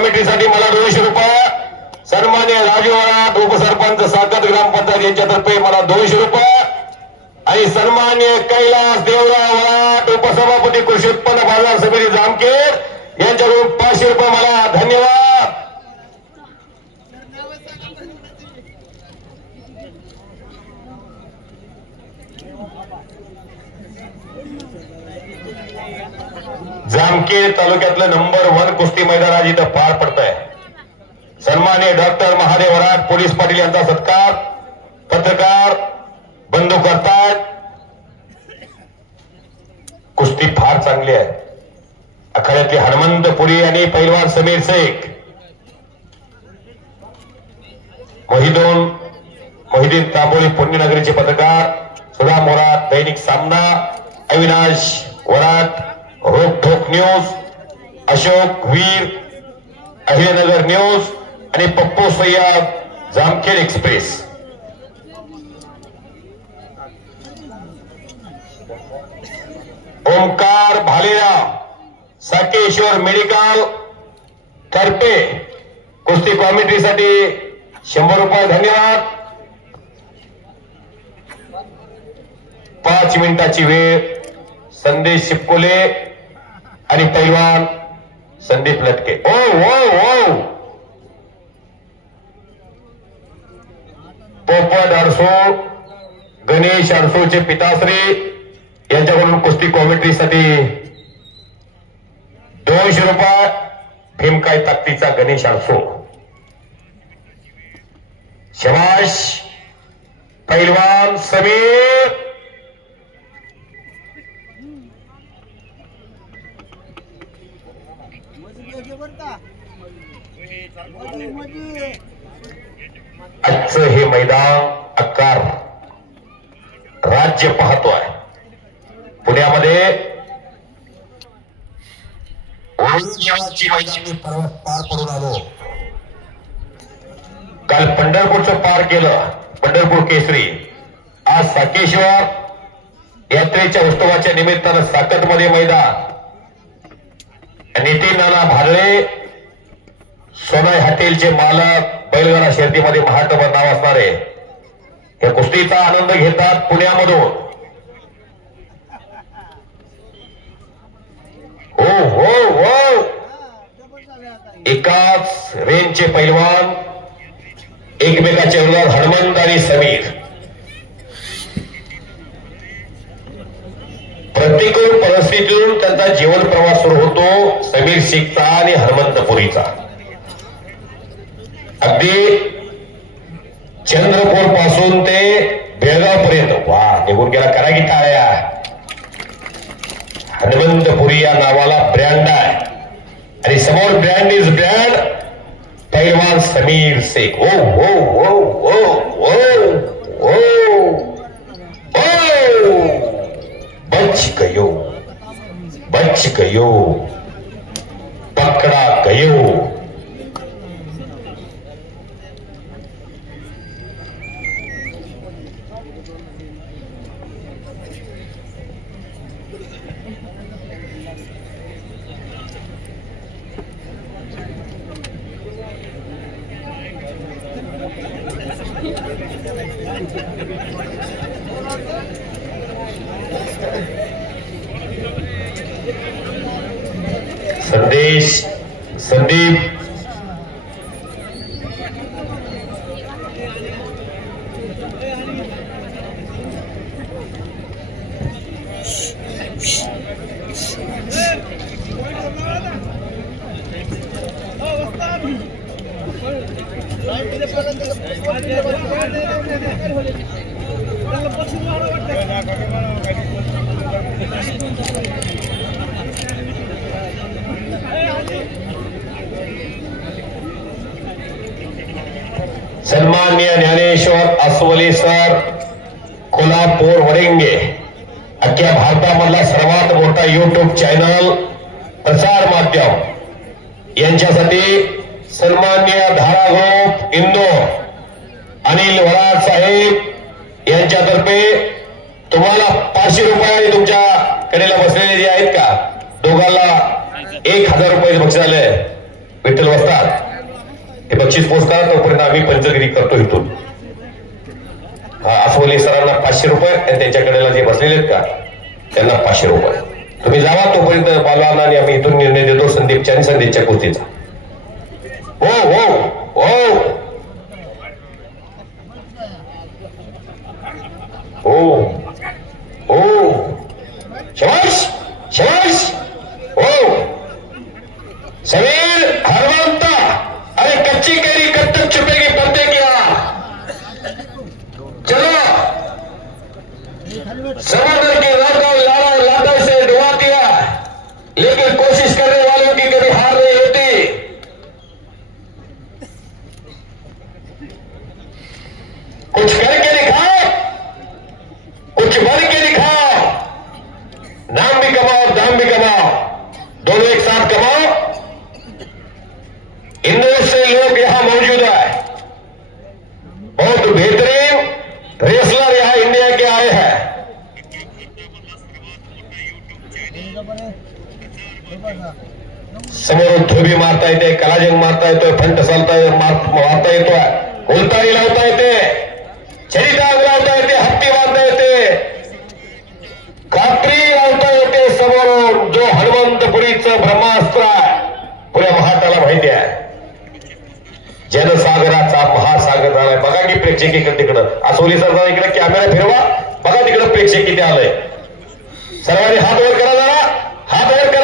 कमिटीसाठी मला 200 रुपये, सन्मान्य राजू वराट उपसरपंच साकत ग्रामपंचायत यांच्यातर्फे मला 200 रुपये आणि सन्मान्य कैलास देवराव वराट उपसभापती कृषी उत्पन्न बाजार समिती जामखेड यांच्याकडून 500 रुपये मला. धन्यवाद. जामखेड तालुक्यातलं नंबर 1 कुस्ती मैदान आज इथं पार पडतंय. सन्मान्य डॉक्टर महादेव वराट पोलीस पाटील यांचा सत्कार पत्रकार बंधू करतात. कुस्ती फार चांगली आहे. आखाड्यातले हनुमंत पुरी आणि पैलवान समीर शेख, मोहिदीन तांबोली पुण्यनगरीचे पत्रकार सुधा मोरात दैनिक सामना, अविनाश वराट रोकठोक न्यूज, अशोक वीर अहिल्यानगर न्यूज आणि पप्पू सय्यद जामखेड एक्सप्रेस. ओमकार भालेराव साकेश्वर मेडिकल तर्फे कुस्ती कॉमेंट्रीसाठी 100 रुपये. धन्यवाद. 5 मिनिटाची वेळ. संदेश शिपकोले आणि पैलवान संदीप लटके. ओ ओ ओ पोपट अडसो गणेश अडसोचे पिताश्री यांच्याकडून कुस्ती कॉमेंट्रीसाठी 200 रुपये. भीमकाय ताकदीचा गणेश अडसो. शबाश पैलवान समीर. आजचं हे मैदान आकार राज्य पाहतोय. पुण्यामध्ये पार पडून आलो. काल पंढरपूरचं पार केलं, पंढरपूर केसरी. आज साकेश्वर यात्रेच्या उत्सवाच्या निमित्तानं साकतमध्ये मैदान. नितीन नाना भारळे सोनाई हॉटेलचे मालक, बैलगाडा शर्यतीमध्ये महाराष्ट्रभर नाव असणारे या कुस्तीचा आनंद घेतात पुण्यामधून. हो हो हो एकाच रेंजचे पैलवान एकमेकाच्या विरोधात हनुमंत आणि समीर. प्रतिकूल परिस्थितीतून त्यांचा जीवन प्रवास सुरू होतो. समीर शेखचा आणि हनुमंतपुरीचा. अगदी चंद्रपूर पासून ते बेळगाव पर्यंत वा निघून गेला. करा की टाळ्या. हनुमंतपुरी या नावाला ब्रँड आहे आणि समोर ब्रँड इज ब्रँड पैलवान समीर शेख. ओ हो हो हो हो हो बच गयो, बच गयो, पकड़ा गयो. संदेश संदीप सन्माननीय ज्ञानेश्वर अस्वले सर कोल्हापूर वडिंगे अख्ख्या भारतामधला सर्वात मोठा युट्यूब चॅनल प्रसार माध्यम यांच्यासाठी सन्माननीय धारा ग्रुप इंदोर अनिल वराड साहेब यांच्यातर्फे तुम्हाला 500 रुपये आणि तुमच्या कडेला बसलेले जे आहेत का दोघांना 1000 रुपये बक्षीस आले. विठ्ठल वस्ताद हे बक्षीस पोचतात. तोपर्यंत आम्ही पंचगिरी करतो इथून. आसवले सरांना 500 रुपये आणि त्यांच्याकडेला जे बसलेले आहेत का त्यांना 500 रुपये. तुम्ही जावा तोपर्यंत बालवाना आणि आम्ही इथून निर्णय देतो संदीपच्या आणि संदीपच्या कुस्तीचा. हो हो हो हो हो शबाश शबाश हो समीर हरवंता. अरे कच्ची कैरी कब तक छुपेगी पर्दे क्या. चलो समंदर के रातों लाटा से डुबा दिया लेकिन कोशिश करने वालों की कभी हार नहीं होती. कुछ करके दिखाओ कुछ बन के दिखाओ. नाम भी कमाओ दाम भी कमाओ दोनों एक साथ कमाओ. इंदौर से लोग यहां मौजूद है. बहुत बेहतरीन रेसलर यहां इंडिया के आए हैं. समोरून धोबी मारता येते कलाजंग मारता येतोय फंट मारता येतोय उलतारी लावता येते चरितांग लावता येते हत्ती बांधता येते कात्री लावता येते. समोरून जो हनुमंतपुरीचं ब्रह्मास्त्र आहे पुऱ्या महाराष्ट्राला माहिती आहे. जनसागराचा महासागर झालाय. बघा की प्रेक्षक इकडे तिकडं आसोली सरदार इकडे कॅमेरा फिरवा. बघा तिकडे प्रेक्षक किती आलंय. सर्वांनी हात वर करा जरा हात वर करा.